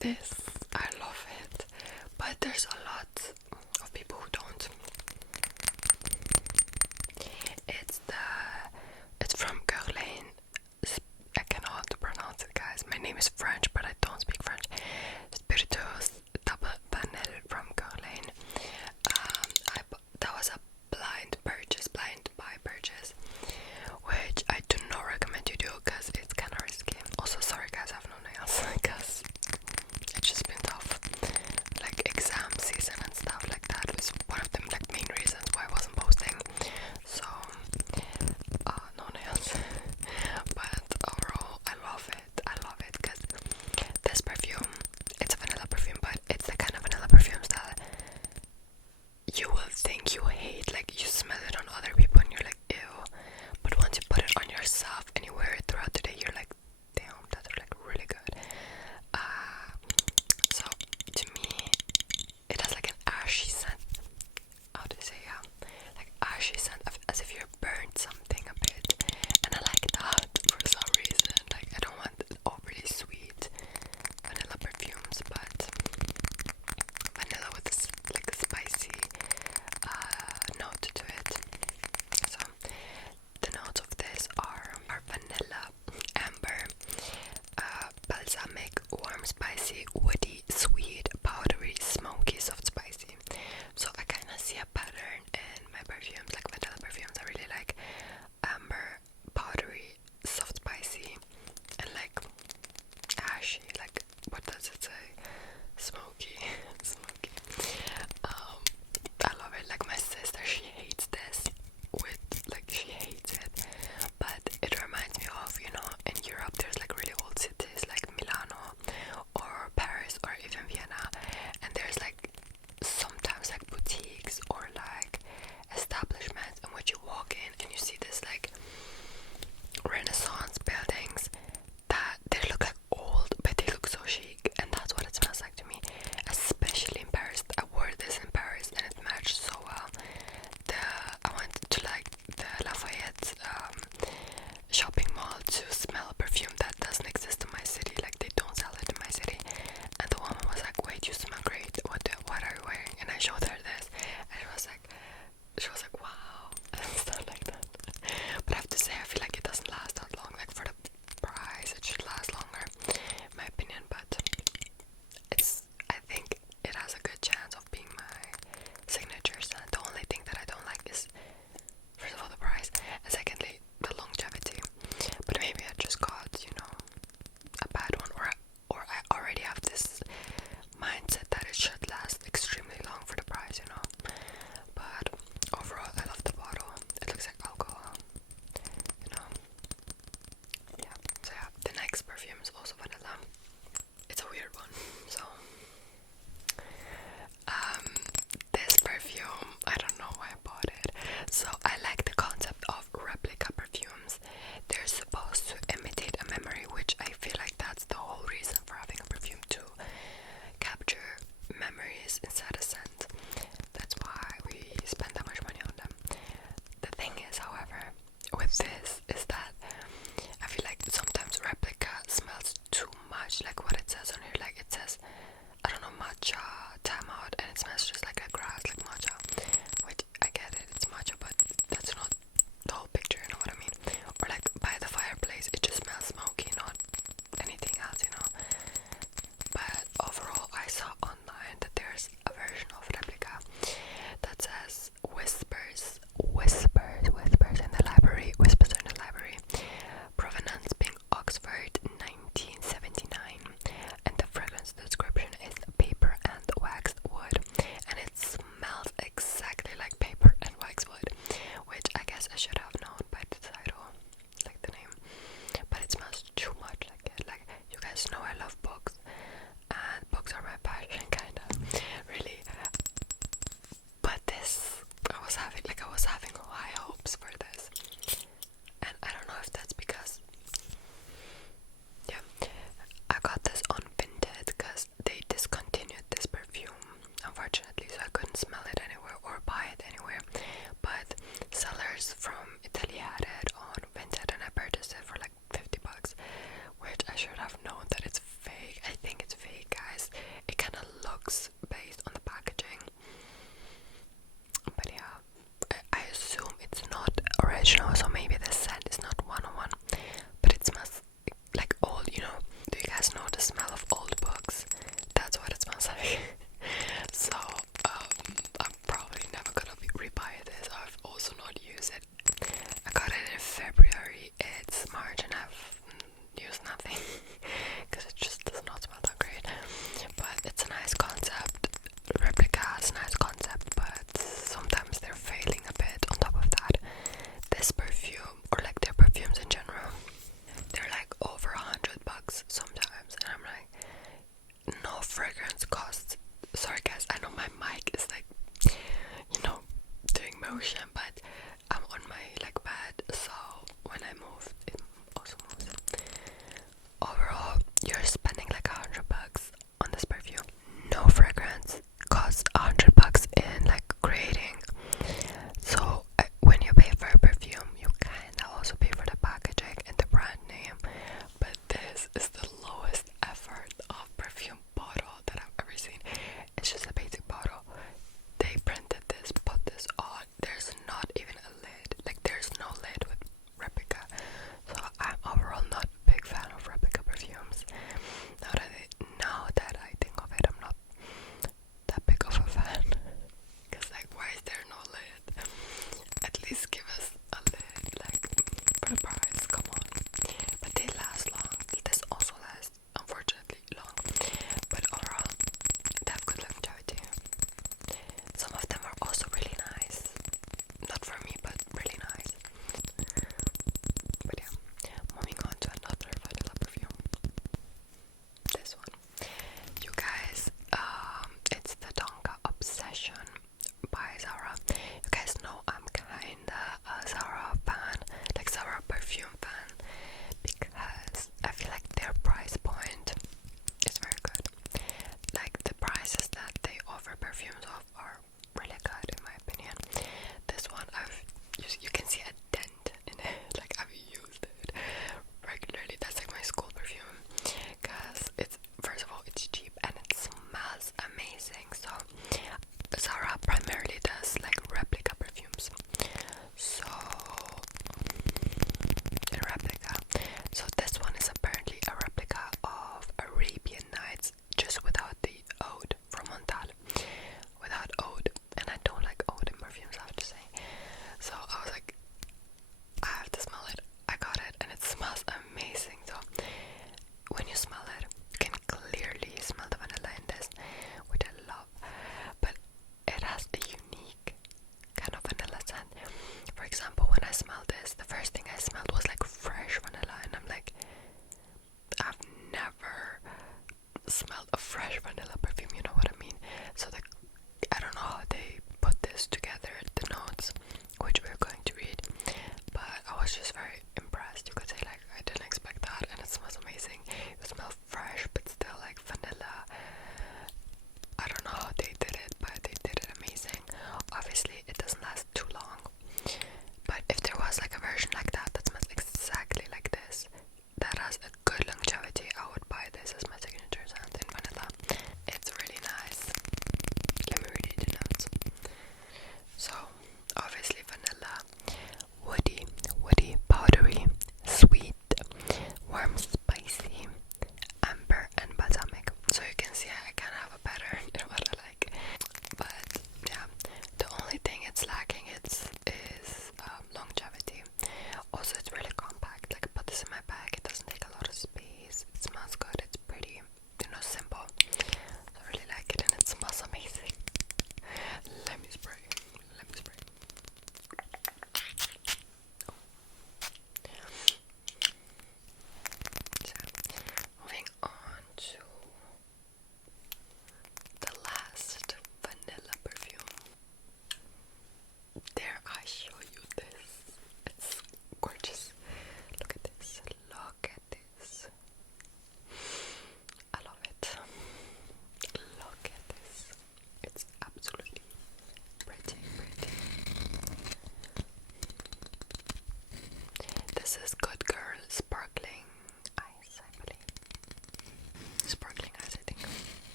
this. I love it, but there's a lot of people who don't. It's from Gerain. I cannot pronounce it, guys. My name is French, but I don't speak French. Spirto double vanille from Gerain. That was a blind buy purchase, which I do not recommend you do because it's kind of risky. Also, sorry guys, I have no nails because it's just been tough. Like exam season and stuff like that was one of the main reasons why I wasn't posting. So no nails. But overall, I love it because this perfume, it's a vanilla perfume, but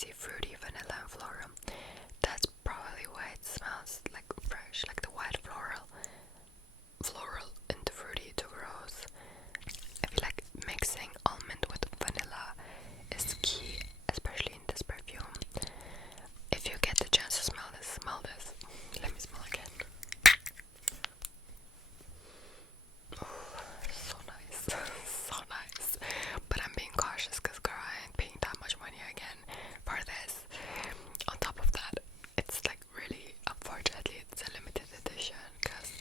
citrusy, fruity, vanilla, and floral. That's probably why it smells like fresh, like the white floral and fruity tuberose. I feel like mixing almond with vanilla is key, especially in this perfume. If you get the chance to smell this, smell this. Let me smell again. Oh, so nice, so nice. But I'm being cautious because girl, I ain't paying that much money again for this. On top of that, it's like really, unfortunately, it's a limited edition because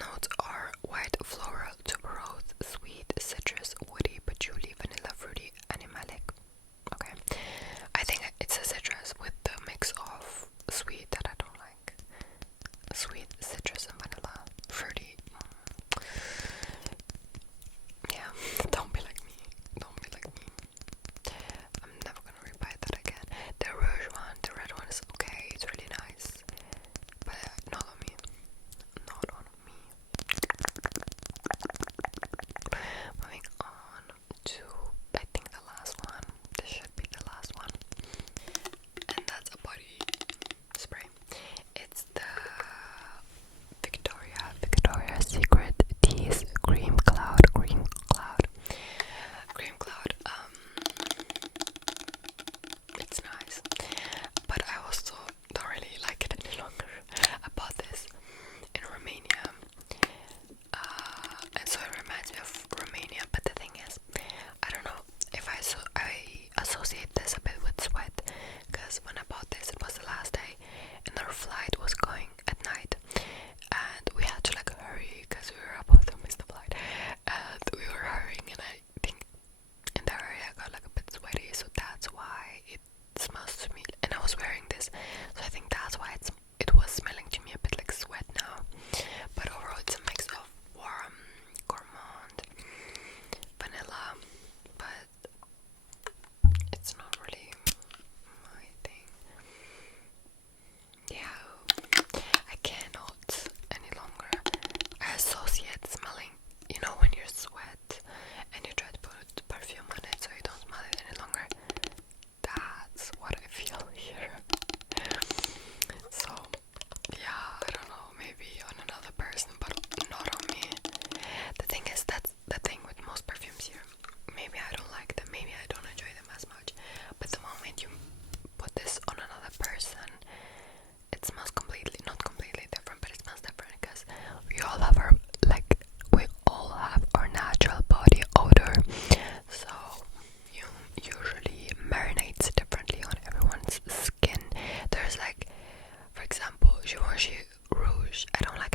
notes are white, floral, tuberose, sweet, citrus, woody, patchouli, vanilla, fruity, animalic. Okay, I think it's a citrus with the mix of sweet that I don't like. Sweet, citrus, and vanilla. Fruity. Yeah, don't be like me. Don't be like me. I'm never gonna rebuy that again. The rouge one, the red one is okay. It's really nice, but not on me. Not on me. Moving on to, I think, the last one. This should be the last one, and that's a body spray. It's the Victoria's Secret Tease Cream Cloud. It's nice, but I also don't really like it any longer. I bought this in Romania, and so it reminds me of Romania. But the thing is, I don't know if I associate this a bit with sweat, because when I bought this, it was the last day, and our flight was going at night, and we had to like hurry because we were about to miss the flight, and we were hurrying, and I think in the area I got like a bit sweaty, so that's why it smells to me. And I was wearing this, so I think that's why it was smelling to me a bit like sweat now. But overall, it's a mix of warm, gourmand, vanilla, but it's not really my thing. Yeah, I cannot any longer. I associate smelling, you know, when you sweat and you try to put perfume on it so you don't smell it any longer. That's what I feel here. So yeah, I don't know, maybe on another person, but not on me. The thing is, that's the thing with most perfumes here. Maybe I don't like them, maybe I don't enjoy them as much, but the moment you put this on another person, it smells not completely different, but it smells different, because we all have our natural body odor, so you usually marinates differently on everyone's skin. There's like, for example, Givenchy Rouge. I don't like